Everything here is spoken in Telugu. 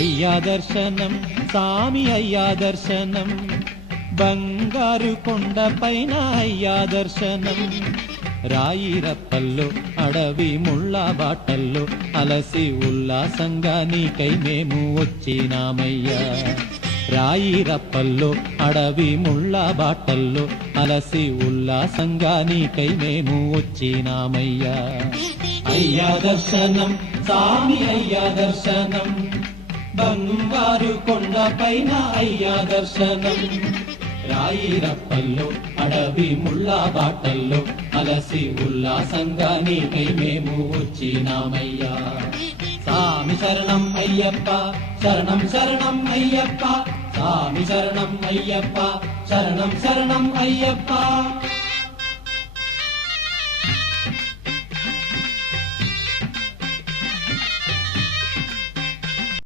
అయ్యా దర్శనం సామి అయ్యా దర్శనం బంగారు కొండ పైన అయ్యా దర్శనం రాయి రప్పల్లో అడవి ముళ్ళ బాటల్లో అలసి ఉల్లాసంగా నీకై మేము వచ్చినామయ్యా రాయి రప్పల్లో అడవి ముళ్ళ బాటల్లో అలసి ఉల్లాసంగా నీకై మేము వచ్చినామయ్యా అయ్యా దర్శనం సామి అయ్యా దర్శనం బంగారు కొండ పైన అయ్యా దర్శనం రాయి రప్పల్లో అడవి ముళ్ళ బాటల్లో అలసి ఉల్లాసంగా నీకై మేము వచ్చినామయ్యా సామి శరణం అయ్యప్ప శరణం శరణం అయ్యప్ప సామి శరణం అయ్యప్ప శరణం శరణం అయ్యప్ప